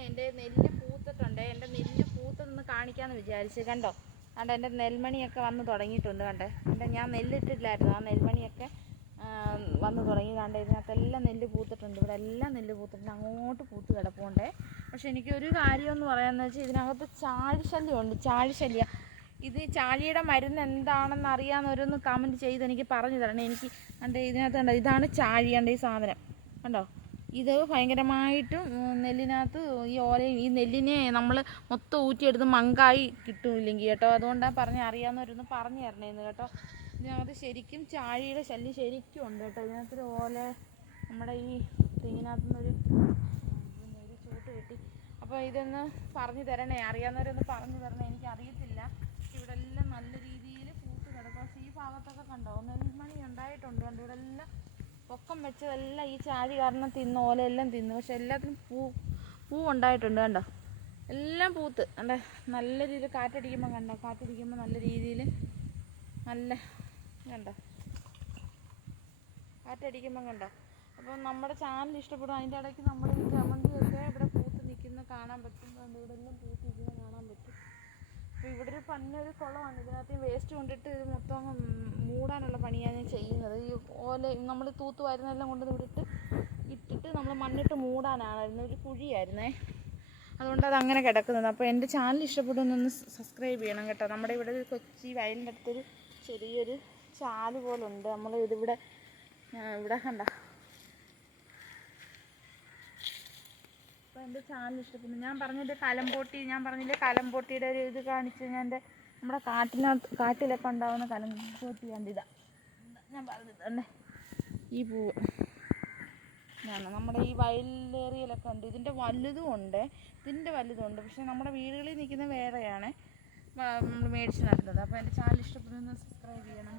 എന്റെ നെല്ല് പൂത്തിട്ടുണ്ട്. എന്റെ നെല്ല് പൂത്തൊന്ന് കാണിക്കാമെന്ന് വിചാരിച്ചു. കണ്ടോ? കണ്ടോ? എന്റെ നെൽമണിയൊക്കെ വന്ന് തുടങ്ങിയിട്ടുണ്ട് കണ്ടേ? എന്റെ ഞാൻ നെല്ലിട്ടില്ലായിരുന്നു. ആ നെൽമണിയൊക്കെ വന്ന് തുടങ്ങി. കണ്ട? ഇതിനകത്തെല്ലാം നെല്ല് പൂത്തിട്ടുണ്ട്. ഇവിടെ എല്ലാം നെല്ല് പൂത്തിട്ടുണ്ട്. അങ്ങോട്ട് പൂത്ത് കിടപ്പുണ്ടേ. പക്ഷെ കാര്യം എന്ന് പറയാമെന്ന് വെച്ചാൽ ഇതിനകത്ത് ചാഴിശല്യമുണ്ട് ചാഴിശല്യ ചാഴി ഇത് ചാഴിയുടെ മരുന്ന് എന്താണെന്ന് അറിയാമെന്നൊരൊന്ന് കമന്റ് ചെയ്ത് എനിക്ക് പറഞ്ഞു തരണം. എനിക്ക് കണ്ടേ? ഇതിനകത്ത് കണ്ടോ? ഇതാണ് ചാഴി കണ്ട? ഈ സാധനം. കണ്ടോ? ഇത് ഭയങ്കരമായിട്ടും നെല്ലിനകത്ത് ഈ ഓലയും ഈ നെല്ലിനെ നമ്മൾ മൊത്തം ഊറ്റിയെടുത്ത് മങ്കായി കിട്ടൂല്ലെങ്കിൽ കേട്ടോ. അതുകൊണ്ടാണ് പറഞ്ഞ് അറിയാവുന്നവരൊന്ന് പറഞ്ഞു തരണേന്ന് കേട്ടോ. ഇതിനകത്ത് ശരിക്കും ചാഴിയുടെ ശല്യം ശരിക്കും ഉണ്ട് കേട്ടോ. ഇതിനകത്തൊരു ഓല നമ്മുടെ ഈ തെങ്ങിനകത്തു നിന്നൊരു ഒരു ചൂട്ട് കിട്ടി. അപ്പോൾ ഇതൊന്ന് പറഞ്ഞു തരണേ. അറിയാവുന്നവരൊന്ന് പറഞ്ഞു തരണേ. എനിക്ക് അറിയത്തില്ല ഇവിടെ എല്ലാം നല്ല രീതിയിൽ പൂത്ത് കിടക്കും. പക്ഷേ ഈ ഭാഗത്തൊക്കെ കണ്ടോ? നെൽമണി ഉണ്ടായിട്ടുണ്ട് കണ്ടോ? ഇവിടെ എല്ലാം പൊക്കം വെച്ചതെല്ലാം ഈ ചാഴി കാരണം തിന്ന് ഓലയെല്ലാം തിന്ന്. പക്ഷെ എല്ലാത്തിനും പൂ പൂ ഉണ്ടായിട്ടുണ്ട് കണ്ടോ? എല്ലാം പൂത്ത്. കണ്ടോ? നല്ല രീതിയിൽ കാറ്റടിക്കുമ്പോൾ കണ്ടോ? കാറ്റടിക്കുമ്പോൾ നല്ല രീതിയിൽ നല്ല കണ്ടോ? കാറ്റടിക്കുമ്പോൾ കണ്ടോ? അപ്പോൾ നമ്മുടെ ചാനൽ ഇഷ്ടപ്പെടും. അതിന്റെ ഇടയ്ക്ക് നമ്മുടെ ഈ ചമന്തിയൊക്കെ ഇവിടെ പൂത്ത് നിൽക്കുന്ന കാണാൻ പറ്റും. ഇവിടെ എല്ലാം പൂത്ത് നിൽക്കുന്ന കാണാൻ പറ്റും പന്നൊരു കുളമാണ് ഇതിനകത്ത് വേസ്റ്റ് കൊണ്ടിട്ട് ഇത് മൊത്തം മൂടാനുള്ള പണിയാണ് ഞാൻ ചെയ്യുന്നത്. ഈ ഓല നമ്മൾ തൂത്ത് വരുന്നതെല്ലാം കൊണ്ട് ഇവിടിട്ട് ഇട്ടിട്ട് നമ്മൾ മണ്ണിട്ട് മൂടാനാണായിരുന്നു. ഒരു കുഴിയായിരുന്നേ. അതുകൊണ്ട് അത് അങ്ങനെ കിടക്കുന്നത്. അപ്പോൾ എന്റെ ചാനൽ ഇഷ്ടപ്പെടുന്നൊന്ന് സബ്സ്ക്രൈബ് ചെയ്യണം കേട്ടോ. നമ്മുടെ ഇവിടെ ഒരു കൊച്ചി വയലിന്റെ അടുത്തൊരു ചെറിയൊരു ചാൽ പോലുണ്ട്. നമ്മൾ ഇതിവിടെ ഇവിടെ കണ്ട. എന്റെ ചാനൽ ഇഷ്ടപ്പെടുന്നു. ഞാൻ പറഞ്ഞില്ലേ കലമ്പോട്ടി ഞാൻ പറഞ്ഞില്ലേ കലമ്പോട്ടിയുടെ ഒരു ഇത് കാണിച്ചു ഞാൻ എന്റെ നമ്മുടെ കാട്ടിനകത്ത് കാട്ടിലൊക്കെ ഉണ്ടാവുന്ന കലമ്പോട്ടി കണ്ടിതാ ഞാൻ പറഞ്ഞത് തന്നെ. ഈ പൂവ് നമ്മുടെ ഈ വയലേറിയലൊക്കെ ഉണ്ട് ഇതിന്റെ വലുതും ഉണ്ട്. ഇതിന്റെ വലുതും ഉണ്ട്. പക്ഷേ നമ്മുടെ വീടുകളിൽ നിൽക്കുന്ന വേറെയാണ്. നമ്മൾ മേടിച്ച് നടുന്നത് അപ്പോൾ എന്റെ ചാനൽ ഇഷ്ടപ്പെടുന്ന സബ്സ്ക്രൈബ് ചെയ്യണം